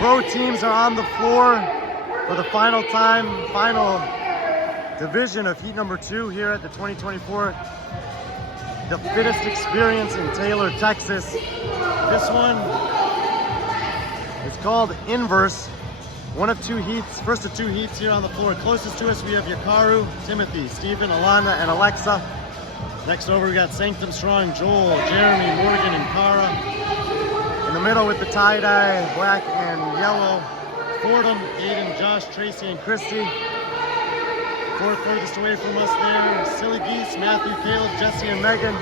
pro teams are on the floor for the final division of heat number 2 here at the 2024 The Fittest Experience in Taylor, Texas. This one is called Inverse. One of 2 heats, first of 2 heats here on the floor. Closest to us we have Yakaru, Timothy, Stephen, Alana, and Alexa. Next over we got Sanctum Strong, Joel, Jeremy, Morgan, and Cara. In the middle with the tie-dye, black and yellow, Fordham, Aiden, Josh, Tracy, and Christy. Fourth furthest away from us there, Silly Geese, Matthew, Caleb, Jesse, and Megan.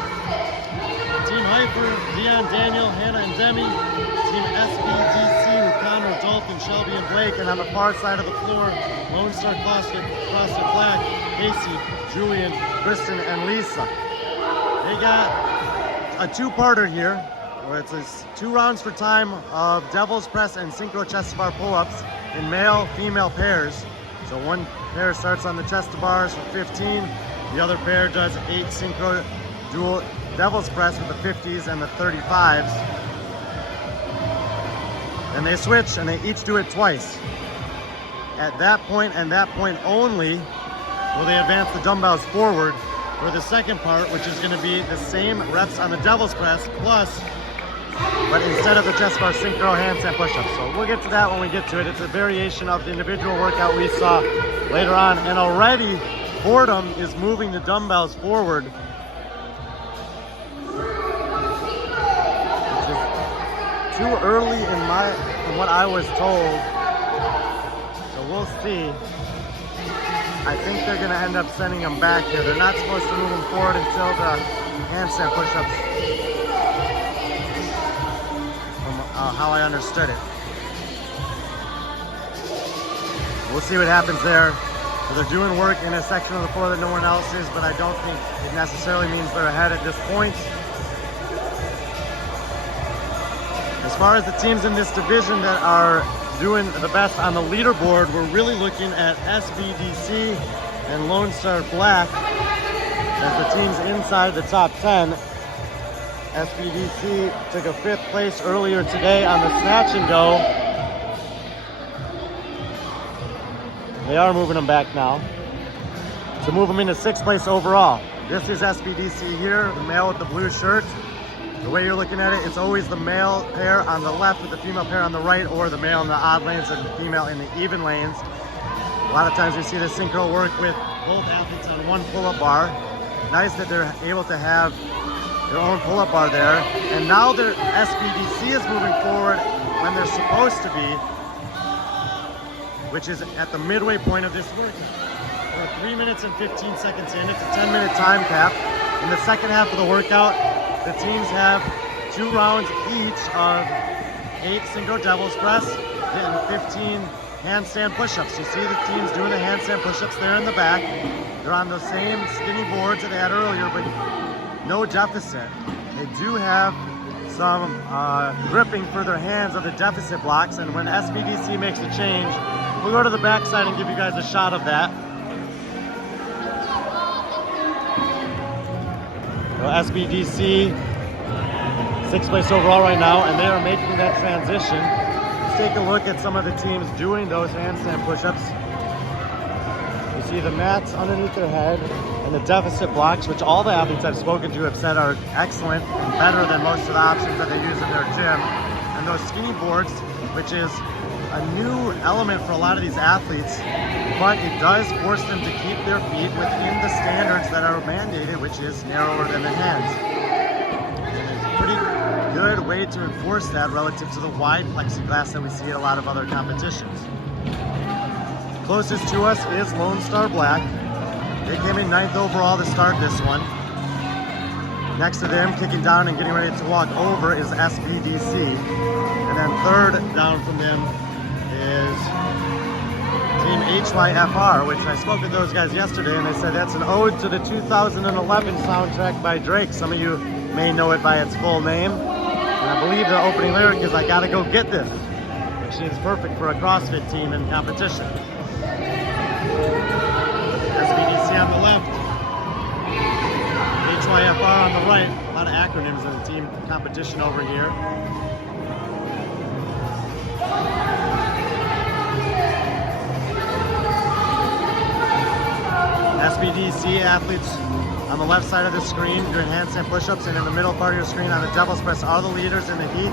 Team Hyper, Dion, Daniel, Hannah, and Demi. Team SBDC with Connor, Dalton, Shelby, and Blake. And on the far side of the floor, Lone Star CrossFit Black, Casey, Julian, Kristen, and Lisa. They got a 2-parter here, where it's 2 rounds for time of Devil's Press and Synchro chest to bar pull-ups in male-female pairs. So one pair starts on the chest to bars for 15. The other pair does 8 Synchro dual Devil's Press with the 50s and the 35s. And they switch and they each do it twice. At that point and that point only will they advance the dumbbells forward for the second part, which is going to be the same reps on the Devil's Press plus, but instead of the chest bar, Synchro handstand push-ups. So we'll get to that when we get to it. It's a variation of the individual workout we saw later on. And already Fordham is moving the dumbbells forward, which is too early from what I was told. So we'll see. I think they're going to end up sending them back here. They're not supposed to move them forward until the handstand push-ups, from how I understood it. We'll see what happens there. So they're doing work in a section of the floor that no one else is, but I don't think it necessarily means they're ahead at this point. As far as the teams in this division that are doing the best on the leaderboard, we're really looking at SBDC and Lone Star Black as the teams inside the top 10. SBDC took a 5th place earlier today on the snatch and go. They are moving them back now to move them into 6th place overall. This is SBDC here, the male with the blue shirt. The way you're looking at it, it's always the male pair on the left with the female pair on the right, or the male in the odd lanes and the female in the even lanes. A lot of times we see the Synchro work with both athletes on one pull-up bar. Nice that they're able to have their own pull-up bar there. And now their SBDC is moving forward when they're supposed to be, which is at the midway point of this workout. We're 3 minutes and 15 seconds in. It's a 10-minute time cap. In the second half of the workout, the teams have 2 rounds each of 8 Synchro Devil's Press and 15 handstand push-ups. You see the teams doing the handstand push-ups there in the back. They're on the same skinny boards that they had earlier, but no deficit. They do have some gripping for their hands of the deficit blocks, and when SBDC makes the change, we'll go to the backside and give you guys a shot of that. SBDC, 6th place overall right now, and they are making that transition. Let's take a look at some of the teams doing those handstand push-ups. You see the mats underneath their head and the deficit blocks, which all the athletes I've spoken to have said are excellent and better than most of the options that they use in their gym. And those skinny boards, which is a new element for a lot of these athletes, but it does force them to keep their feet within the standards that are mandated, which is narrower than the hands. And it's a pretty good way to enforce that relative to the wide plexiglass that we see at a lot of other competitions. Closest to us is Lone Star Black. They came in 9th overall to start this one. Next to them, kicking down and getting ready to walk over, is SBDC. And then 3rd down from them is Team HYFR, which I spoke with those guys yesterday, and they said that's an ode to the 2011 soundtrack by Drake. Some of you may know it by its full name. And I believe the opening lyric is, "I gotta go get this," which is perfect for a CrossFit team in competition. SBDC on the left, HYFR on the right. A lot of acronyms in the team competition over here. SBDC athletes on the left side of the screen doing handstand push-ups, and in the middle part of your screen on the devil's press are the leaders in the heat.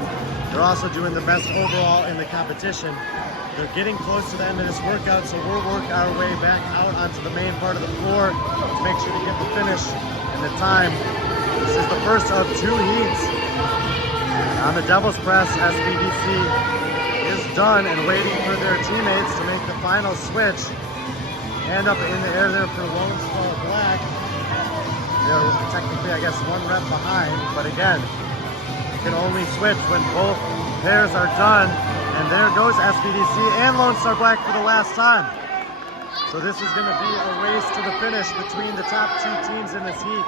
They're also doing the best overall in the competition. They're getting close to the end of this workout, so we'll work our way back out onto the main part of the floor to make sure to get the finish and the time. This is the first of 2 heats. On the devil's press, SBDC is done and waiting for their teammates to make the final switch. Hand up in the air there for Lone Star Black. They're technically, I guess, 1 rep behind, but again, you can only switch when both pairs are done. And there goes SBDC and Lone Star Black for the last time. So this is going to be a race to the finish between the top 2 teams in this heat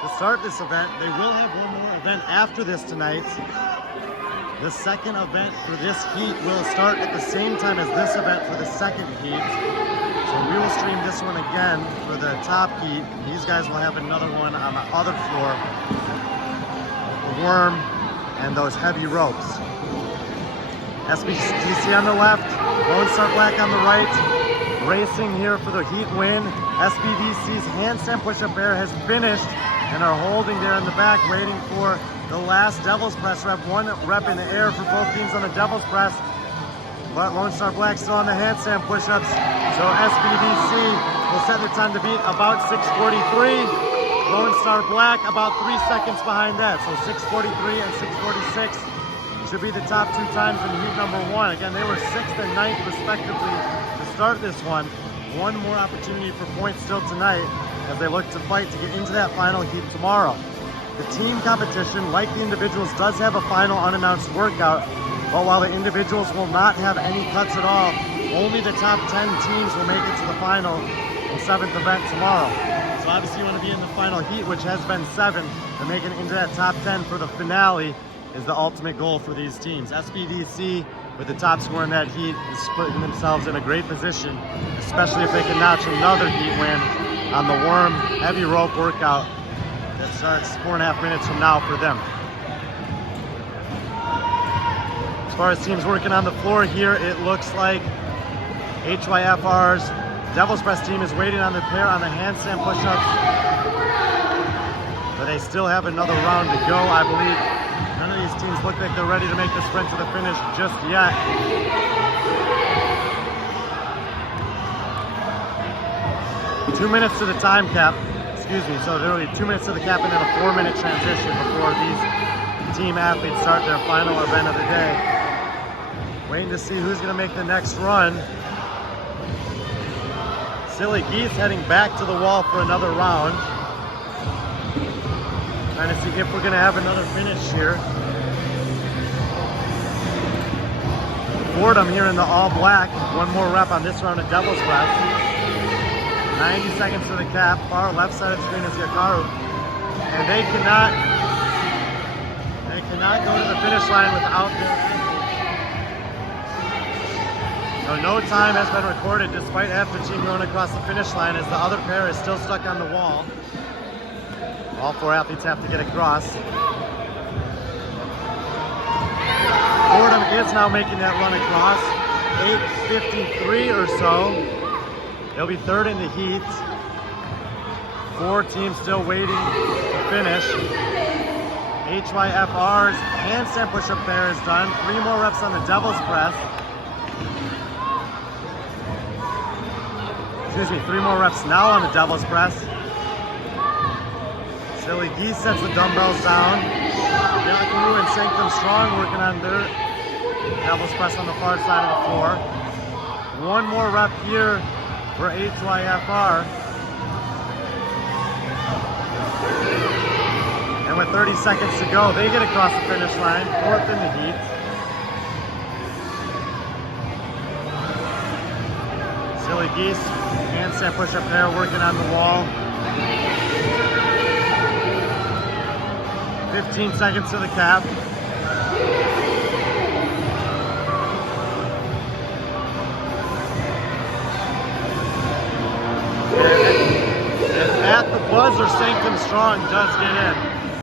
to start this event. They will have one more event after this tonight. The second event for this heat will start at the same time as this event for the second heat. So we will stream this one again for the top heat. These guys will have another one on the other floor. The worm and those heavy ropes. SBDC on the left, Lone Star Black on the right, racing here for the heat win. SBDC's handstand push-up bear has finished and are holding there in the back, waiting for the last devil's press rep. 1 rep in the air for both teams on the devil's press, but Lone Star Black still on the handstand push-ups. So SBDC will set their time to beat about 6:43. Lone Star Black about 3 seconds behind that, so 6:43 and 6:46. Should be the top 2 times in heat number 1. Again, they were 6th and 9th respectively to start this one. One more opportunity for points still tonight as they look to fight to get into that final heat tomorrow. The team competition, like the individuals, does have a final unannounced workout, but while the individuals will not have any cuts at all, only the top 10 teams will make it to the final and 7th event tomorrow. So obviously you want to be in the final heat, which has been 7, and making it into that top 10 for the finale is the ultimate goal for these teams. SBDC, with the top score in that heat, is putting themselves in a great position, especially if they can notch another heat win on the worm heavy rope workout that starts 4.5 minutes from now for them. As far as teams working on the floor here, it looks like HYFR's Devil's Press team is waiting on the pair on the handstand push-ups, but they still have another round to go, I believe. None of these teams look like they're ready to make the sprint to the finish just yet. Two minutes to the time cap. Excuse me, so literally 2 minutes to the cap and then a 4-minute transition before these team athletes start their final event of the day. Waiting to see who's gonna make the next run. Silly Geese heading back to the wall for another round. Trying to see if we're gonna have another finish here. Fordham here in the all black. 1 more rep on this round of devil's press. 90 seconds to the cap. Far left side of the screen is Yakaru. And they cannot go to the finish line without their athlete. So no time has been recorded despite after team going across the finish line, as the other pair is still stuck on the wall. All 4 athletes have to get across. Fordham is now making that run across. 8:53 or so. They'll be 3rd in the heat. 4 teams still waiting to finish. HYFR's handstand push-up pair is done. 3 more reps on the devil's press. Excuse me, 3 more reps now on the devil's press. Silly Geese sets the dumbbells down. Yakaru and Sanctum Strong working on their devil's press on the far side of the floor. 1 more rep here for HYFR. And with 30 seconds to go, they get across the finish line, 4th in the heat. Silly Geese, handstand push-up pair working on the wall. 15 seconds to the cap. At the buzzer, Sanctum Strong does get in.